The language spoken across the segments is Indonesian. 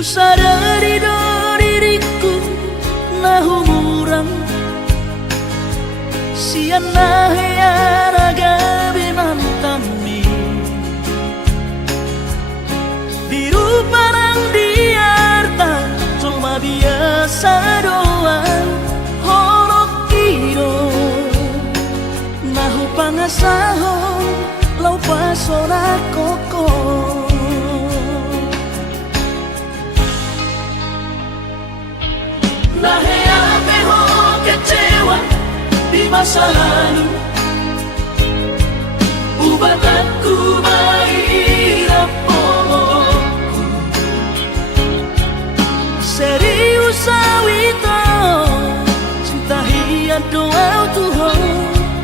Ku sadari do diriku nahu murang siana heyaraga binantami biru parang diarta cuma biasa doang horok kiro nahu pangasaho lau pasora koko Naheape ho kecewa di masa lalu Ubatanku mairap pomoku Serius awito cinta hiat doa Tuhan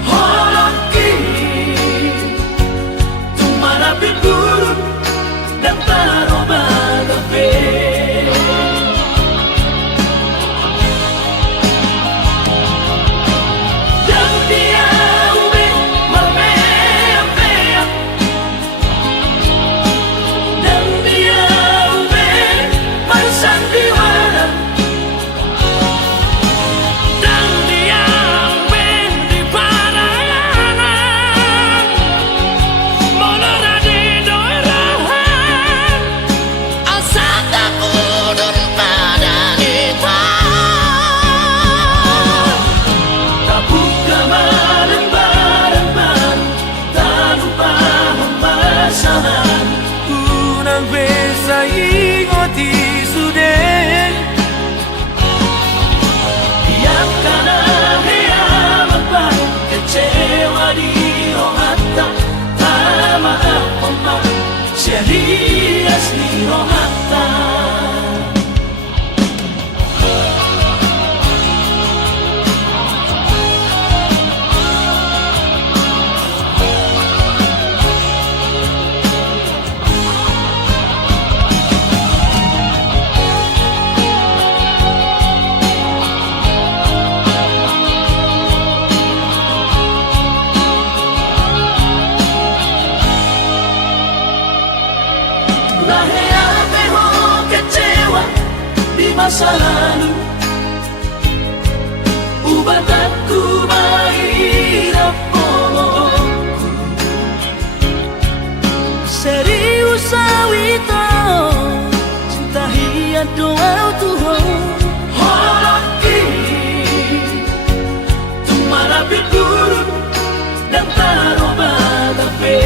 Holoki Tumarapi gurun dan taroba gabe Serias ni rohata Naheape ho kecewa di masa lalu Ubatanku mairap pomoku Serius awito cinta hiat doa Tuhan Holoki Tumarapi gurun dan taroba gabe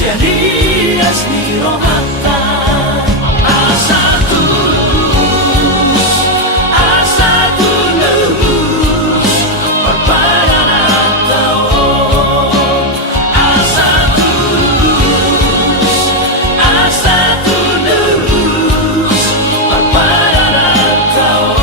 Serias ni rohata Asa tulus Perpadangan tao Asa tulus Perpadangan tao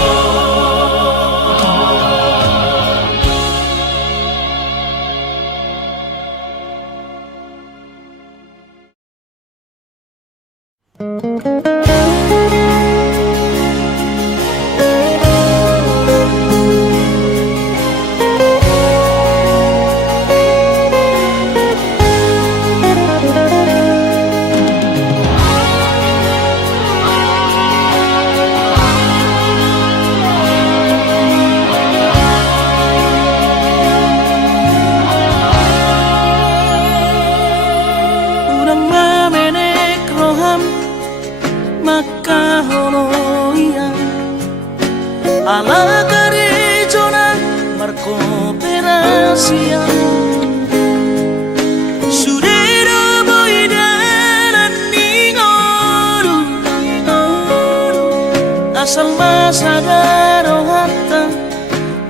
sadaro hatta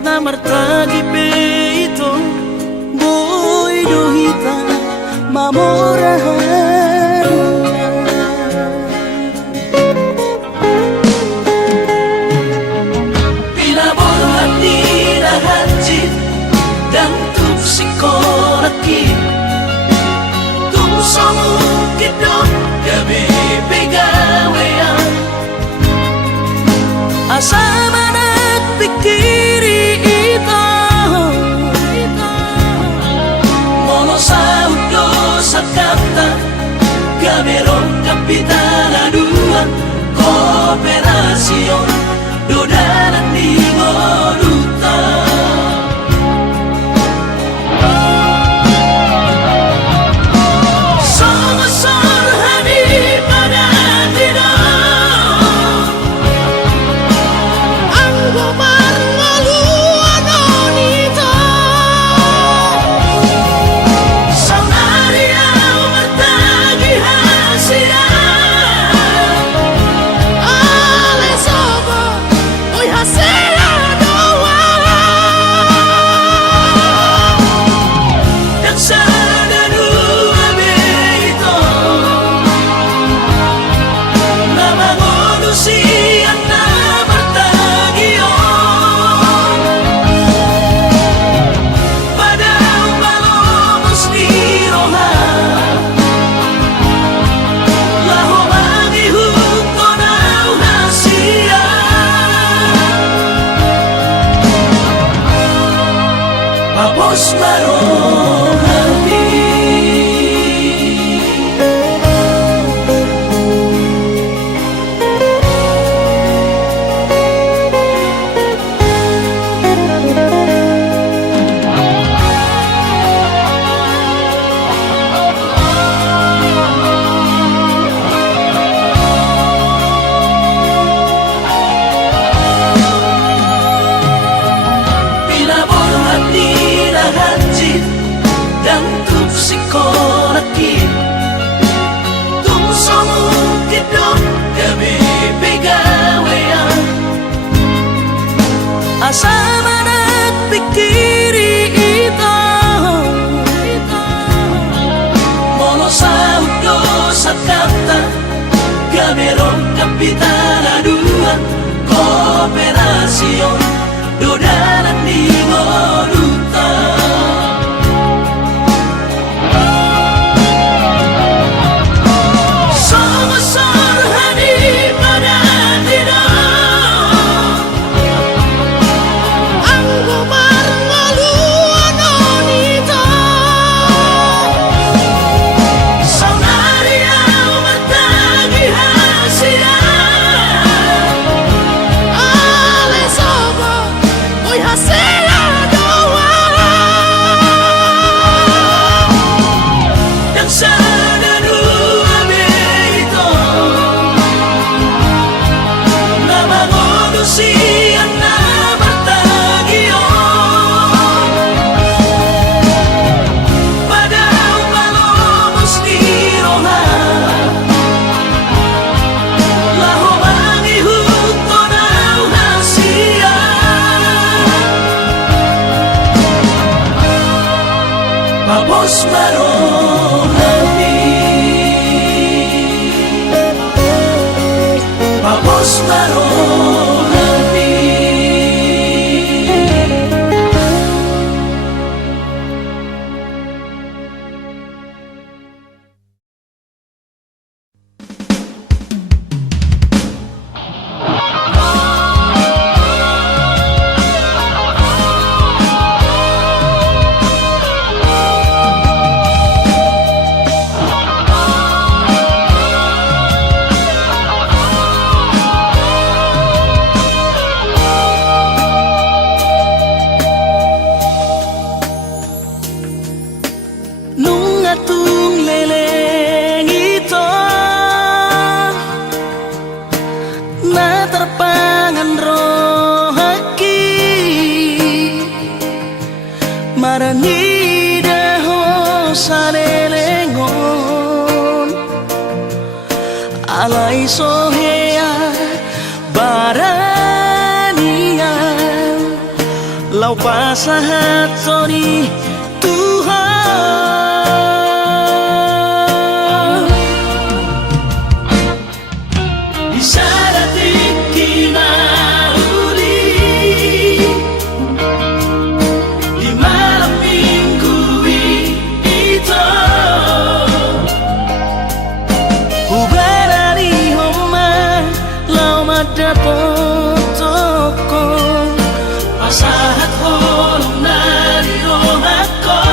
na martagi peito boy dohita mamorahan pinaborhan ni nahanjit dan tuksikoraki tungsomu kidot gabi pegawean asa managpikiri ito mono sa udo sa kata gamerong kapitanaduan kooperasyon dodanan ni Moduta Papos marong hati dan tuksikoraki tungsomu kidot gabi pegawean asa managpikiri ito mono sa udo sa kata gamerong kapitanaduan kooperasyon dodanan ni Moduta Papos marong hati Papos marong hati marani daho sanelengon alai sohea bara lau pasahat soni Tuhan Isarati kinauli di malam minggu itu Ubera di homa lau madapo toko pasahat holong nari romako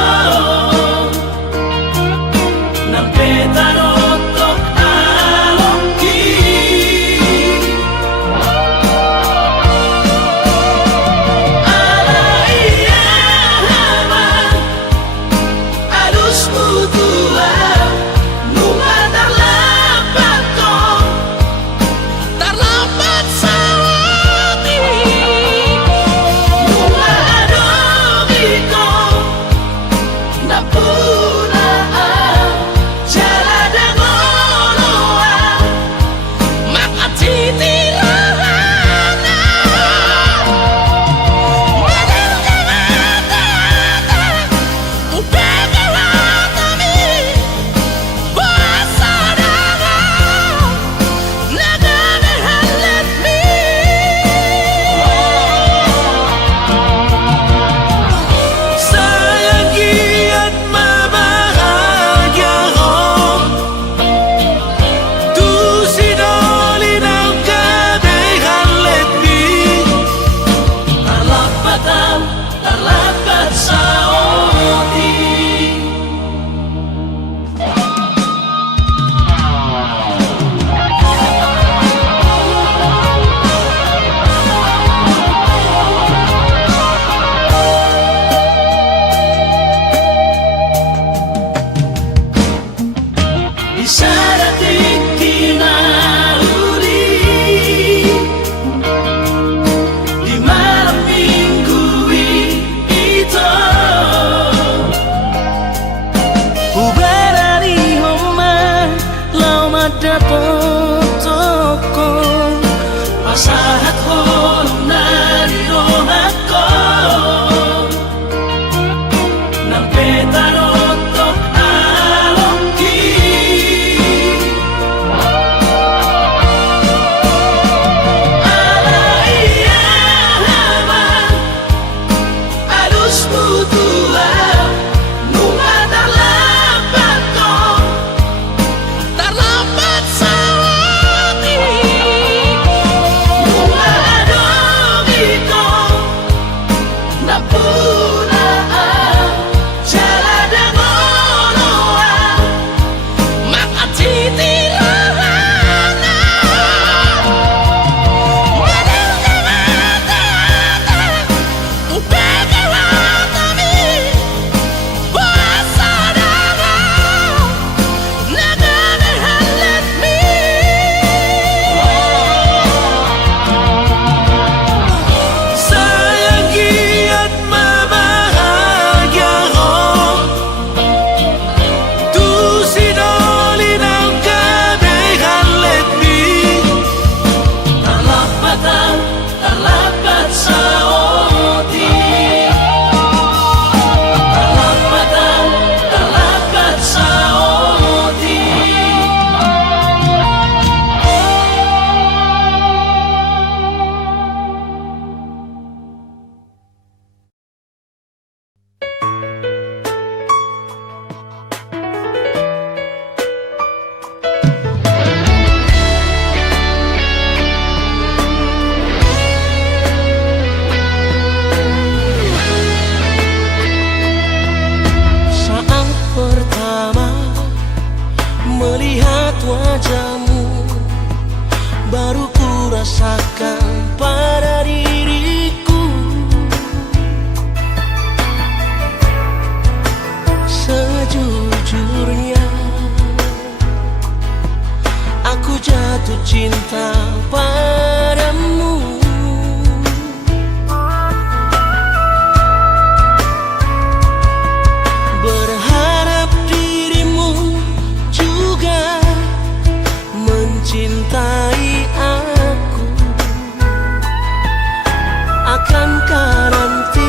nampe tarotok alongki ala iya hama alus mutua nunga terlambat sawati nunga adogiko napuna jala dangoloa makatiti lahana terlambat saoti Isarati kinauli di malam minggu itu Ubera di homa lau madapo toko pasahat holong nari romako nampe tarotok alongki ala iya hama alus mutua nunga terlambat sawati nunga adogiko napuna jala dangoloa makatiti lahana sayangi atma bahagia rom tu sidoli nang kabehan letmi terlambat saoti terlambat saoti Saat pertama melihat wajahmu baru ku rasakan pada diriku sejujurnya aku jatuh cinta padamu berharap dirimu juga mencintai aku. Akankah nanti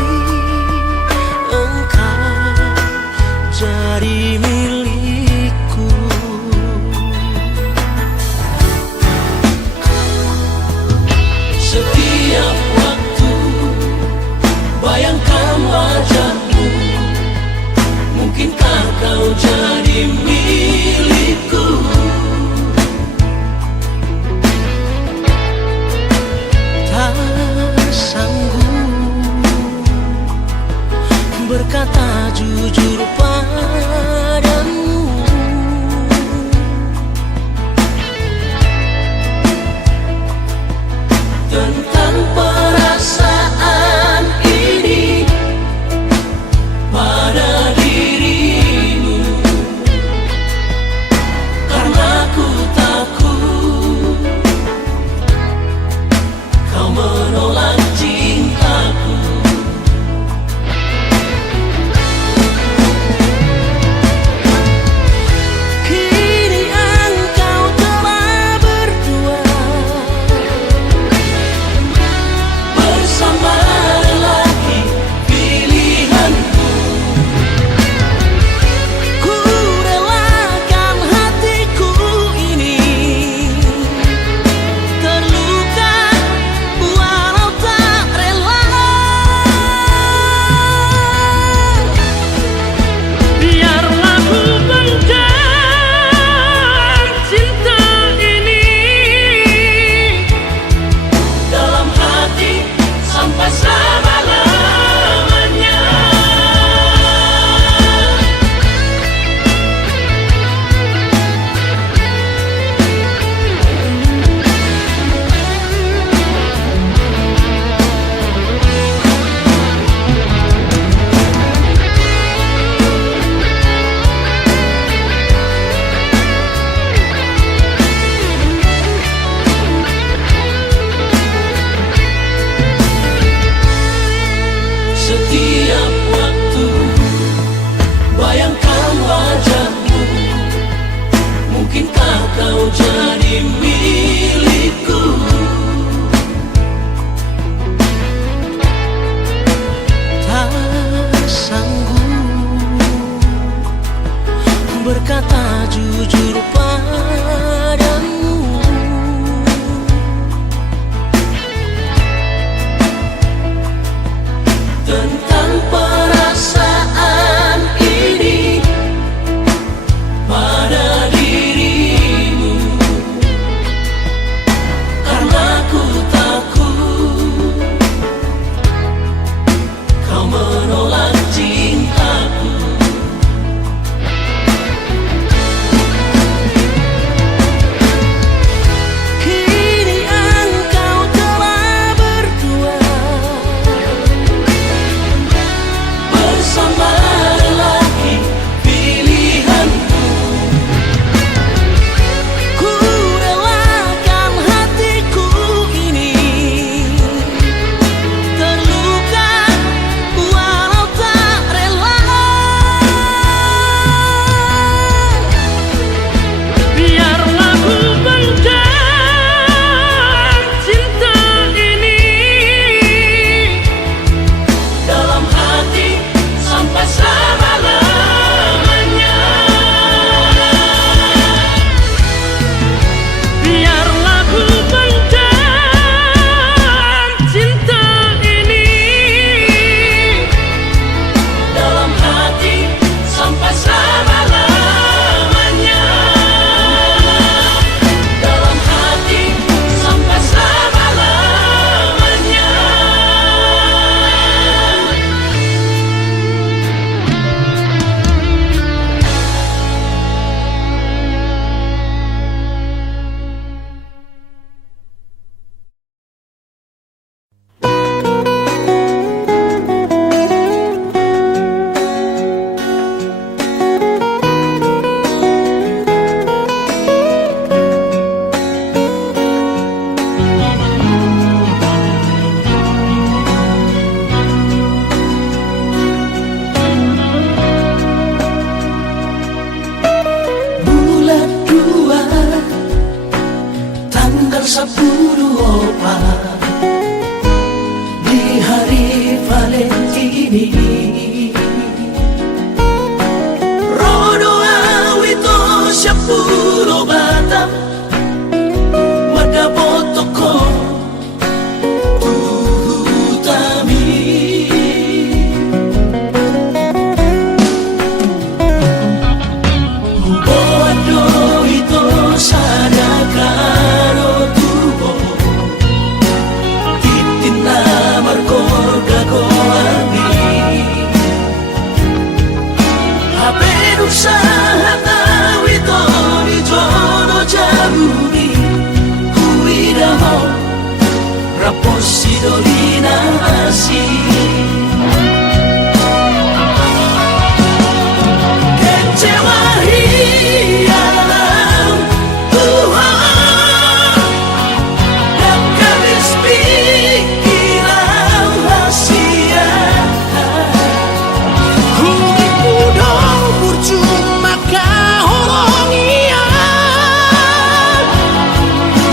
jujur padamu. Tentang perasaan ini pada dirimu, karena ku takut kau menolak cintaku. Kini engkau telah berdua bersama lelaki pilihanku. Ku relakan hatiku ini terluka walau tak rela. Biarlah ku pendam cinta ini dalam hati sampai selama-lamanya. Setiap waktu bayangkan wajahmu, mungkinkah kau jadi milikku? Tak sanggup berkata jujur padamu. Tentang perasaan ini pada dirimu, karena ku takut kau menolak cintaku. Kini engkau telah berdua bersama lelaki pilihanku. Ku relakan hatiku ini terluka walau tak rela. Biarlah ku pendam cinta ini dalam hati sampai selama-lamanya. Biarlah ku pendam cinta ini dalam hati sampai selama-lamanya. Dalam hati sampai selama-lamanya. Bulan 2 tanggal 10 di hari Valentini, Rodo awito 10 Batam magkapotoko tutami. Bodo itu sadakaro tubo Dolina asih kecewa hilang Tuhan dan garis pikiran rahasia Kuning pudong percuma kahorong iya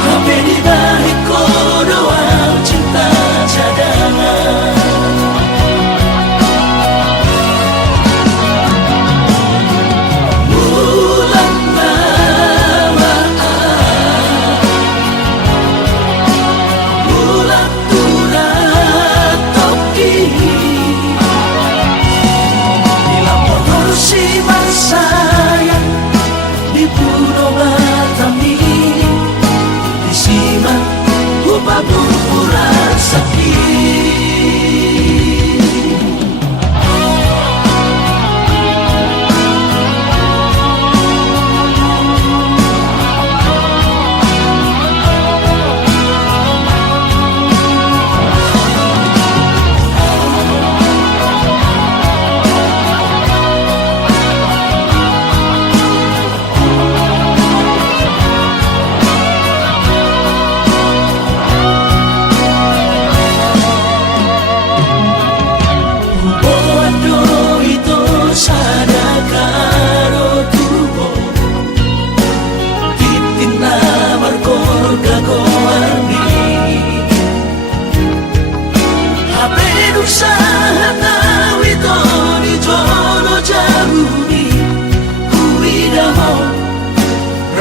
Hape di balik kodoan cinta cadangan Bulan lamaan Bulan turat toki Bila motor si sayang di Pulau Batami disimak upah berpuran sakit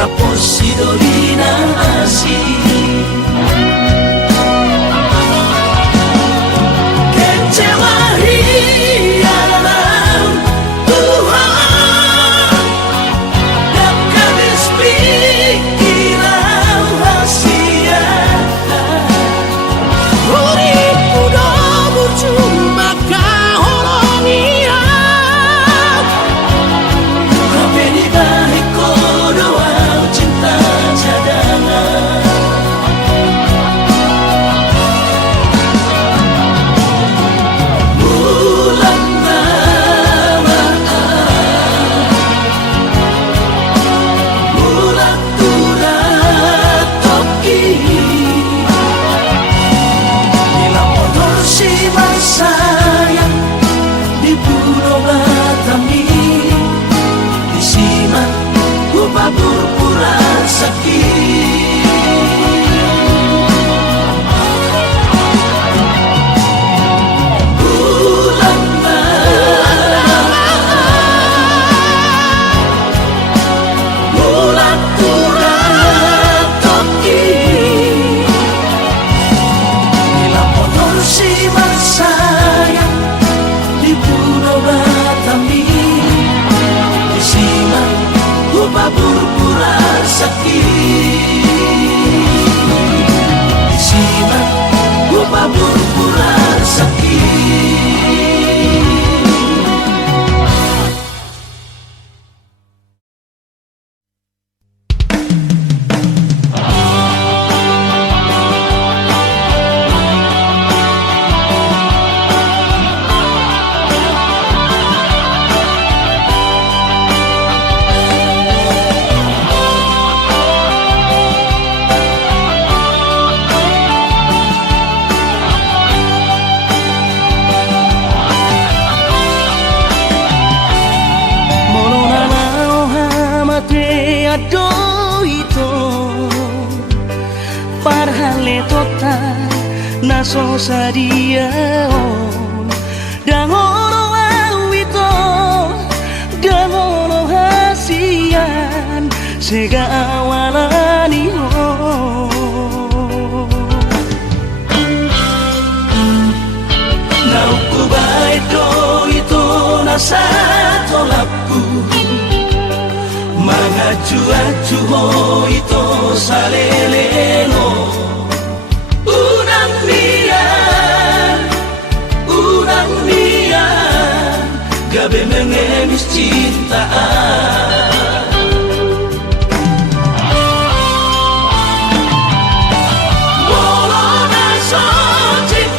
Raposi Dolina asih kecewa hilang Tuhan dan garis pikiran rahasia Kuning pudong percuma kahorong iya Hape di balik kodoan cinta cadangan Bulan lamaan Bulan turat toki Bila motor si sayang di Pulau Batami disimak upah berpuran sakit Bulan bulan turat toki Bila motor si sayang di Pulau Batami disimak upah berpuran sakit disimak upah berpuran sakit naso sadia dangono awito dangono hasian sega awalani nauku baito itu nasa tolapku mangaju-aju itu salelelo Unang nian gabe mengemis cintaan Walau naso cinta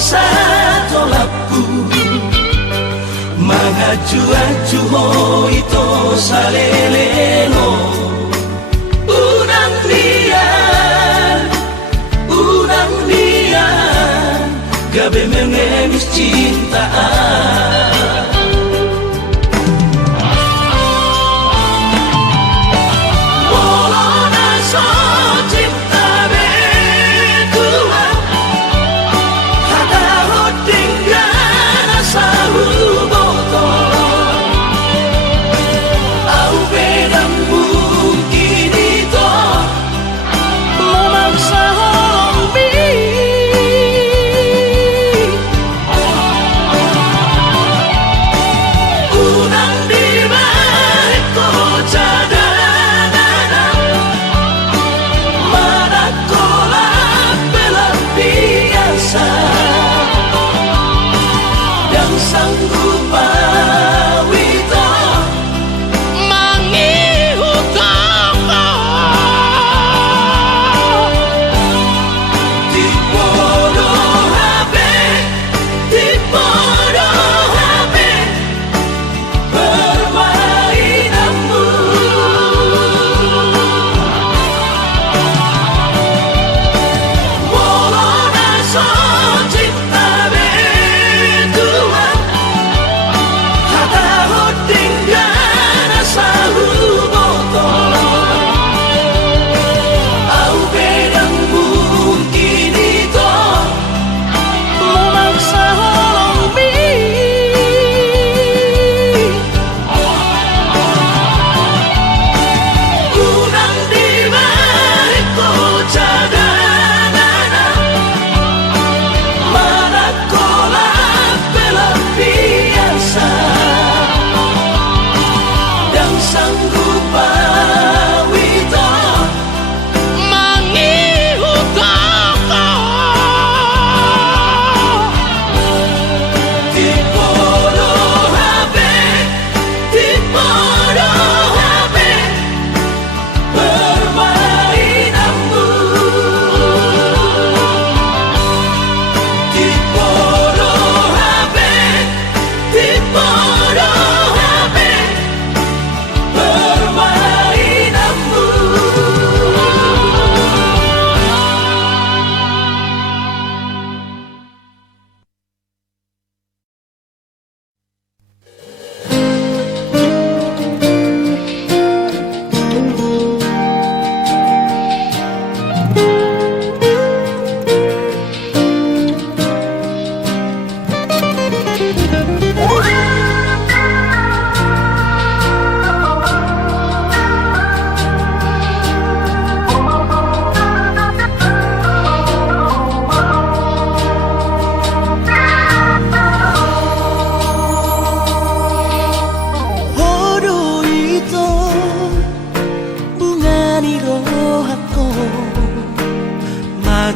rasa tolakku Mangaju-aju ito saleleno Unang niyan Gabi mengemis cintaan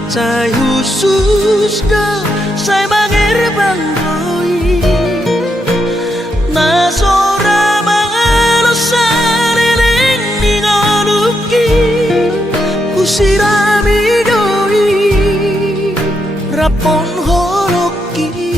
Macai khusus dah saya mangir banggoi Nasora mangalosan eling ningaluki Kusirami doi Rapon holoki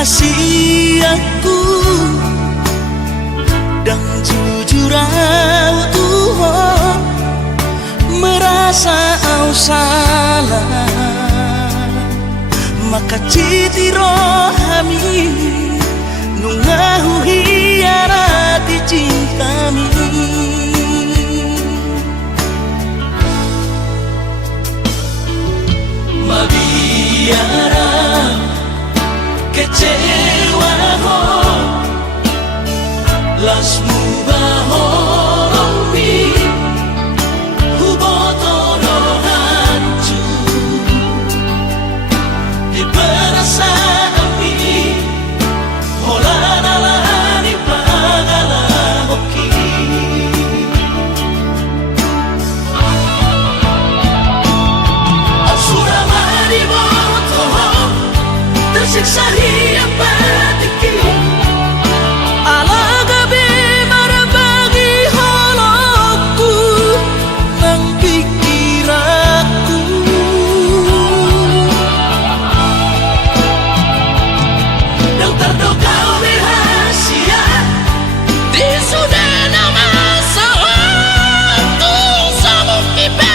rahasiaku dan jujur au Tuhan merasa au salah maka citi rohami nungahu hiarati cintami Mabiara kecewa ho lasmu bahoromi hubotono hancur di perasaan ini holanalani pangalahoki Asuramani botoho tersiksa hiap batiki alaga bemar bagi holoku nang pikiranku yang terdoka rahasia di sudah nama sewaktu sabuk kipe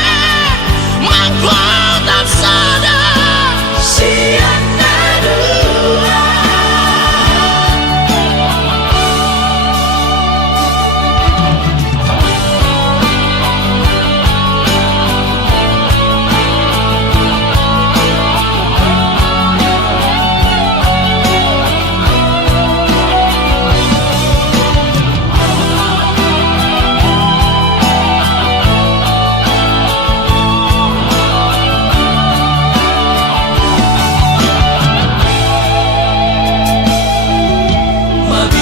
mangkuat sadar siana dua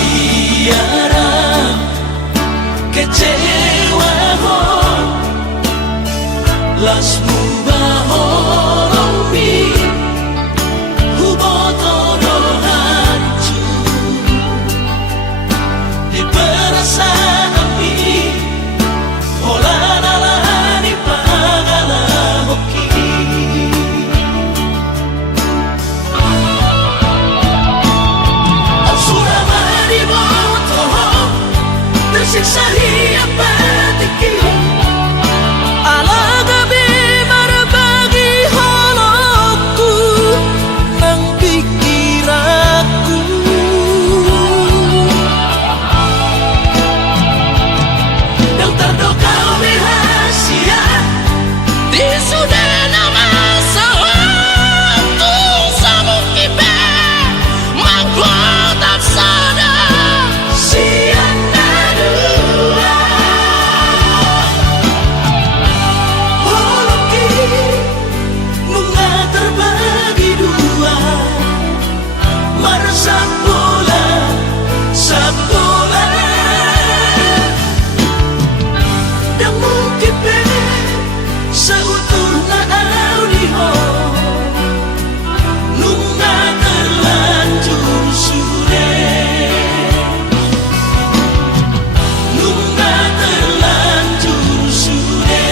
Mabiara kecewa ho lasmu bahoromi hubotono hancur di perasaan ini holanalani pangalahoki Asuramani botoho tersiksa hiap batiki alaga bemar bagi holoku nang pikiranku yang terdoka rahasia di sudah nama sewaktu sabuk kipe mangkuat sadar siana dua holoki bunga terbagi dua meresap bola sabola dan mungkin seutuhnya auliho nunga terlanjur sudah nunga terlanjur sudah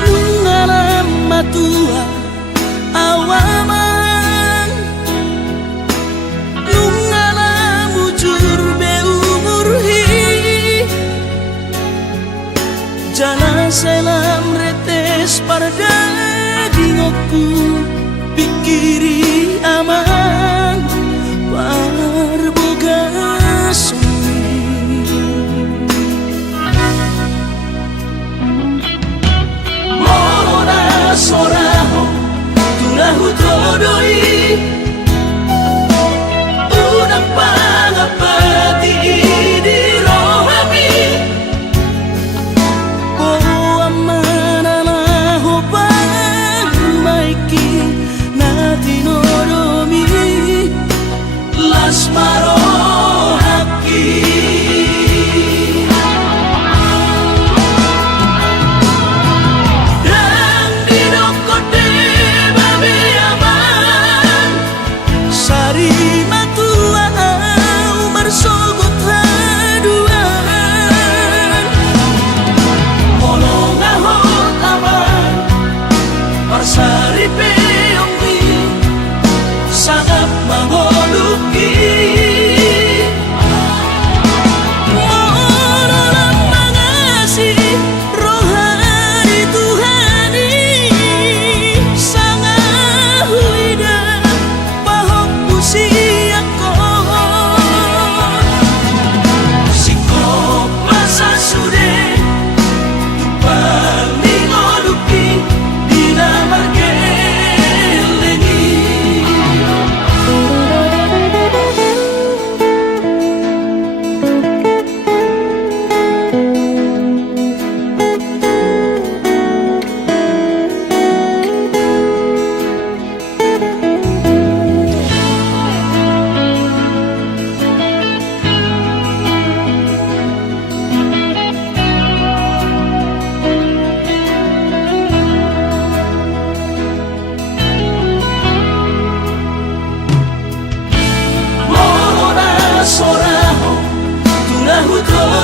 nungalam matua awaman nungalam mujur be umurhi jana selam retes pada dingokku pikiri aman parboga sumi Mona soraho tungahu todoi unang pangapati di rohami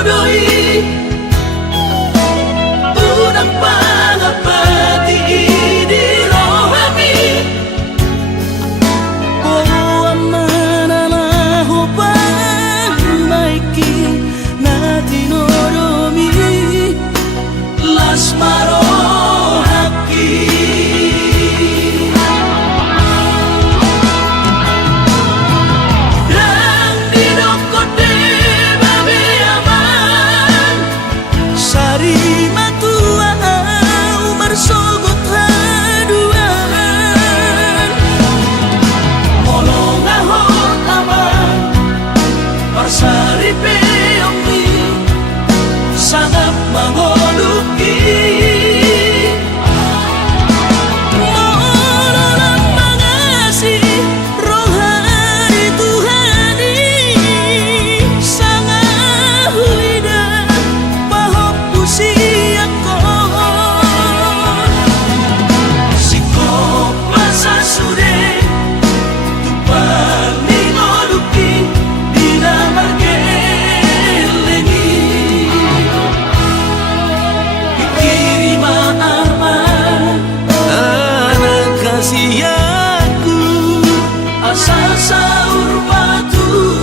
todoi Unang pangapati di rohami Oh amana hubang maiki na tinoromi Las marohaki Dan didokote babe aman Sari matua umar sogot haduan Molong ahon aman Parsari peongli Sangat mengoluki Mohon mengasihi rohani Tuhani Sangat huida pahop usiakon Sikop masa sude Tupan mengoluki Dina margelengi Dikirima aman Anak kasihku Asal sahur batuaan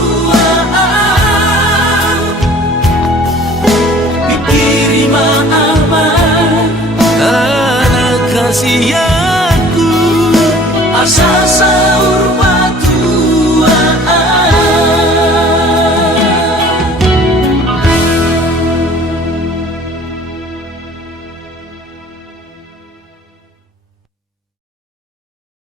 Dikirima aman Anak kasihku Asal sahur